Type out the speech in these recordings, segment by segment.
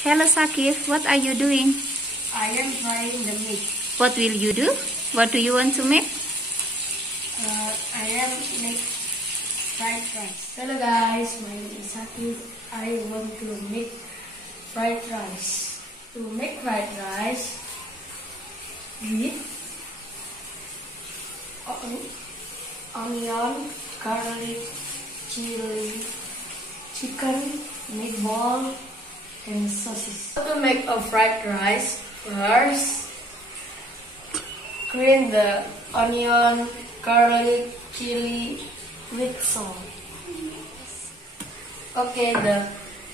Hello Tsaqif, what are you doing? I am frying the meat. What will you do? What do you want to make? I am make fried rice. Hello guys, my name is Tsaqif. I want to make fried rice. To make fried rice, with onion, garlic, chili, chicken, meatball, and sausage. How to make a fried rice? First, clean the onion, garlic, chili with salt. Okay, the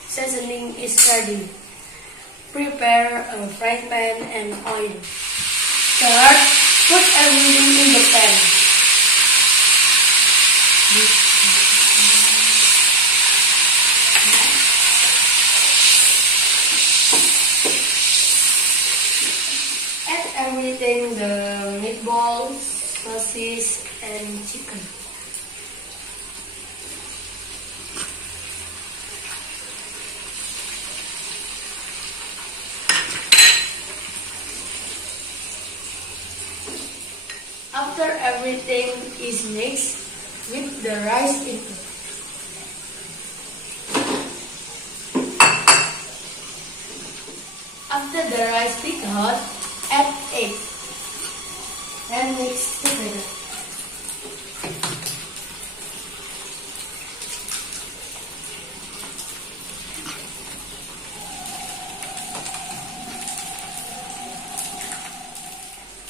seasoning is ready. Prepare a frying pan and oil. Third, put everything in the pan. Add everything, the meatballs, sausage, and chicken. After everything is mixed, with the rice in it. After the rice is hot, add egg and mix together.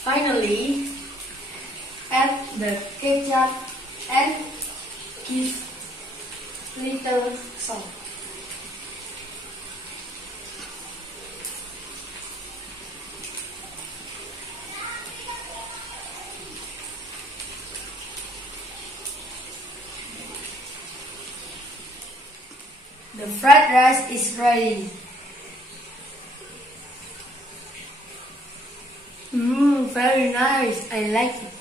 Finally, add the ketchup and give little salt. The fried rice is ready. Very nice. I like it.